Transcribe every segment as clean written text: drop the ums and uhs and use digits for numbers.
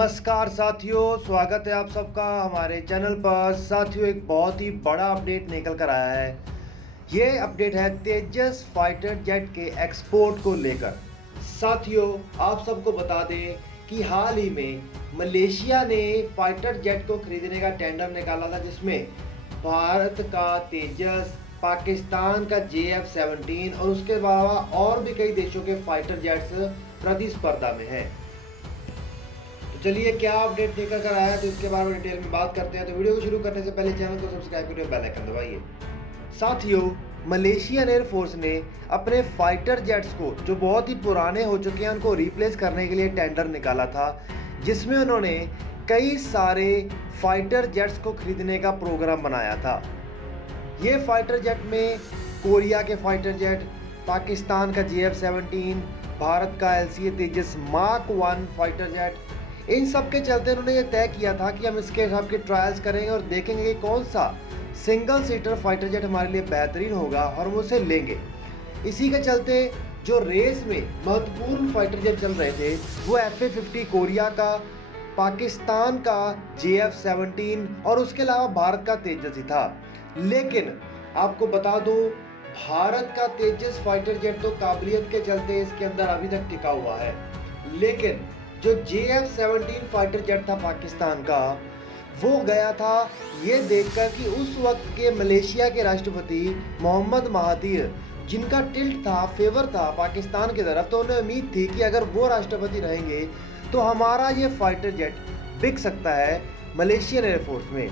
नमस्कार साथियों, स्वागत है आप सबका हमारे चैनल पर। साथियों, एक बहुत ही बड़ा अपडेट निकल कर आया है। ये अपडेट है तेजस फाइटर जेट के एक्सपोर्ट को लेकर। साथियों, आप सबको बता दें कि हाल ही में मलेशिया ने फाइटर जेट को खरीदने का टेंडर निकाला था, जिसमें भारत का तेजस, पाकिस्तान का JF-17 और उसके अलावा और भी कई देशों के फाइटर जेट्स प्रतिस्पर्धा में हैं। चलिए, क्या अपडेट लेकर कर आया तो इसके बारे में डिटेल में बात करते हैं। तो वीडियो को शुरू करने से पहले चैनल को सब्सक्राइब करिए, बेल आइकन दबाइए। साथियों, मलेशियन एयरफोर्स ने अपने फाइटर जेट्स को, जो बहुत ही पुराने हो चुके हैं, उनको रिप्लेस करने के लिए टेंडर निकाला था, जिसमें उन्होंने कई सारे फाइटर जेट्स को खरीदने का प्रोग्राम बनाया था। ये फाइटर जेट में कोरिया के फाइटर जेट, पाकिस्तान का JF-17, भारत का LCA तेजस मार्क 1 फाइटर जेट, इन सब के चलते उन्होंने ये तय किया था कि हम इसके हिसाब के ट्रायल्स करेंगे और देखेंगे कि कौन सा सिंगल सीटर फाइटर जेट हमारे लिए बेहतरीन होगा और हम उसे लेंगे। इसी के चलते जो रेस में महत्वपूर्ण फाइटर जेट चल रहे थे वो FA-50 कोरिया का, पाकिस्तान का JF-17 और उसके अलावा भारत का तेजस ही था। लेकिन आपको बता दो, भारत का तेजस फाइटर जेट तो काबिलियत के चलते इसके अंदर अभी तक टिका हुआ है, लेकिन जो JF-17 फाइटर जेट था पाकिस्तान का, वो गया था ये देखकर कि उस वक्त के मलेशिया के राष्ट्रपति मोहम्मद महातीर, जिनका टिल्ट था, फेवर था पाकिस्तान की तरफ, तो उन्हें उम्मीद थी कि अगर वो राष्ट्रपति रहेंगे तो हमारा ये फाइटर जेट बिक सकता है मलेशियन एयरफोर्स में।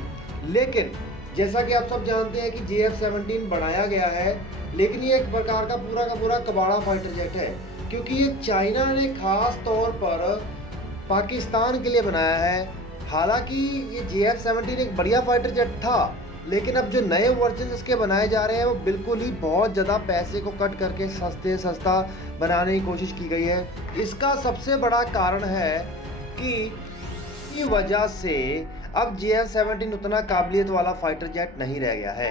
लेकिन जैसा कि आप सब जानते हैं कि JF-17 बनाया गया है, लेकिन ये एक प्रकार का पूरा कबाड़ा फाइटर जेट है, क्योंकि ये चाइना ने खास तौर पर पाकिस्तान के लिए बनाया है। हालांकि ये JF-17 एक बढ़िया फाइटर जेट था, लेकिन अब जो नए वर्जन इसके बनाए जा रहे हैं वो बिल्कुल ही बहुत ज़्यादा पैसे को कट करके सस्ता बनाने की कोशिश की गई है। इसका सबसे बड़ा कारण है कि की वजह से अब JF-17 उतना काबिलियत वाला फाइटर जेट नहीं रह गया है।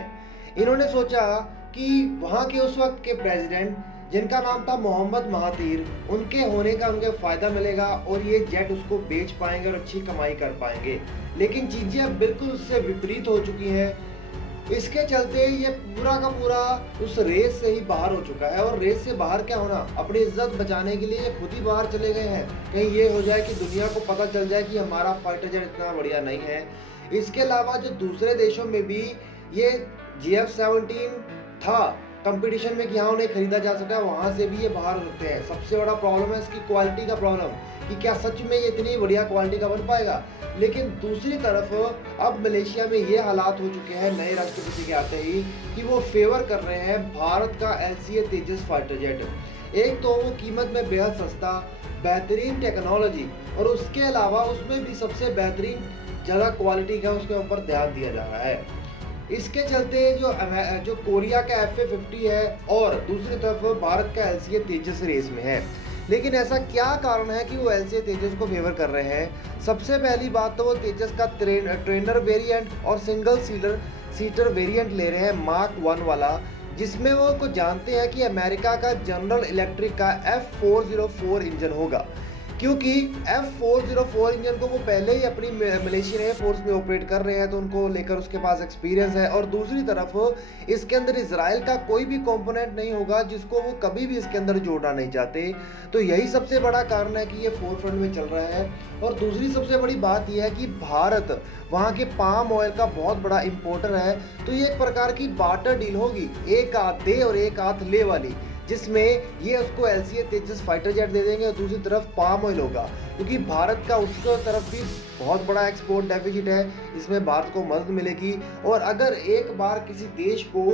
इन्होंने सोचा कि वहाँ के उस वक्त के प्रेसिडेंट, जिनका नाम था मोहम्मद महातीर, उनके होने का उनको फ़ायदा मिलेगा और ये जेट उसको बेच पाएंगे और अच्छी कमाई कर पाएंगे। लेकिन चीज़ें अब बिल्कुल उससे विपरीत हो चुकी हैं। इसके चलते ये पूरा उस रेस से ही बाहर हो चुका है। और रेस से बाहर क्या होना, अपनी इज्जत बचाने के लिए ये खुद ही बाहर चले गए हैं। कहीं ये हो जाए कि दुनिया को पता चल जाए कि हमारा फाइटर जेट इतना बढ़िया नहीं है। इसके अलावा जो दूसरे देशों में भी ये JF-17 था कंपटीशन में कि हाँ उन्हें खरीदा जा सका, वहाँ से भी ये बाहर हो सकते हैं। सबसे बड़ा प्रॉब्लम है इसकी क्वालिटी का प्रॉब्लम, कि क्या सच में ये इतनी बढ़िया क्वालिटी का बन पाएगा। लेकिन दूसरी तरफ अब मलेशिया में ये हालात हो चुके हैं नए राष्ट्रपति के आते ही, कि वो फेवर कर रहे हैं भारत का LCA तेजस फाइटर जेट। एक तो वो कीमत में बेहद सस्ता, बेहतरीन टेक्नोलॉजी, और उसके अलावा उसमें भी सबसे बेहतरीन ज़्यादा क्वालिटी का उसके ऊपर ध्यान दिया जा रहा है। इसके चलते जो कोरिया का FA-50 है और दूसरी तरफ भारत का LCA तेजस रेस में है। लेकिन ऐसा क्या कारण है कि वो LCA तेजस को फेवर कर रहे हैं? सबसे पहली बात तो वो तेजस का ट्रेनर वेरिएंट और सिंगल सीटर वेरिएंट ले रहे हैं मार्क 1 वाला, जिसमें वो को जानते हैं कि अमेरिका का जनरल इलेक्ट्रिक का F404 इंजन होगा, क्योंकि F404 इंजन को वो पहले ही अपनी मलेशियन एयरफोर्स में ऑपरेट कर रहे हैं, तो उनको लेकर उसके पास एक्सपीरियंस है। और दूसरी तरफ इसके अंदर इजराइल का कोई भी कंपोनेंट नहीं होगा जिसको वो कभी भी इसके अंदर जोड़ना नहीं चाहते। तो यही सबसे बड़ा कारण है कि ये फोरफ्रंट में चल रहा है। और दूसरी सबसे बड़ी बात यह है कि भारत वहाँ के पाम ऑयल का बहुत बड़ा इम्पोर्टर है, तो ये एक प्रकार की बार्टर डील होगी, एक हाथ दे और एक हाथ ले वाली, जिसमें ये उसको LCA तेजस फाइटर जेट दे देंगे और दूसरी तरफ पाम ऑयल होगा, क्योंकि भारत का उसके तरफ भी बहुत बड़ा एक्सपोर्ट डेफिसिट है। इसमें भारत को मदद मिलेगी। और अगर एक बार किसी देश को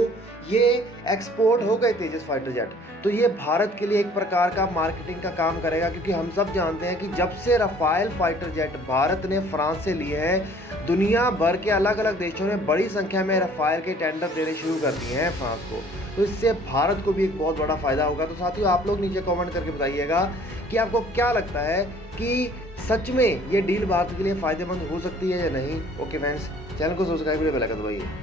ये एक्सपोर्ट हो गए तेजस फाइटर जेट, तो ये भारत के लिए एक प्रकार का मार्केटिंग का काम करेगा, क्योंकि हम सब जानते हैं कि जब से राफेल फाइटर जेट भारत ने फ्रांस से लिए हैं, दुनिया भर के अलग अलग देशों ने बड़ी संख्या में राफेल के टेंडर देने शुरू कर दिए हैं फ्रांस को। तो इससे भारत को भी एक बहुत बड़ा फ़ायदा होगा। तो साथियों, आप लोग नीचे कमेंट करके बताइएगा कि आपको क्या लगता है कि सच में ये डील भारत के लिए फ़ायदेमंद हो सकती है या नहीं। ओके फ्रेंड्स, चैनल को सब्सक्राइब करिए, बेल आइकन दबाइए।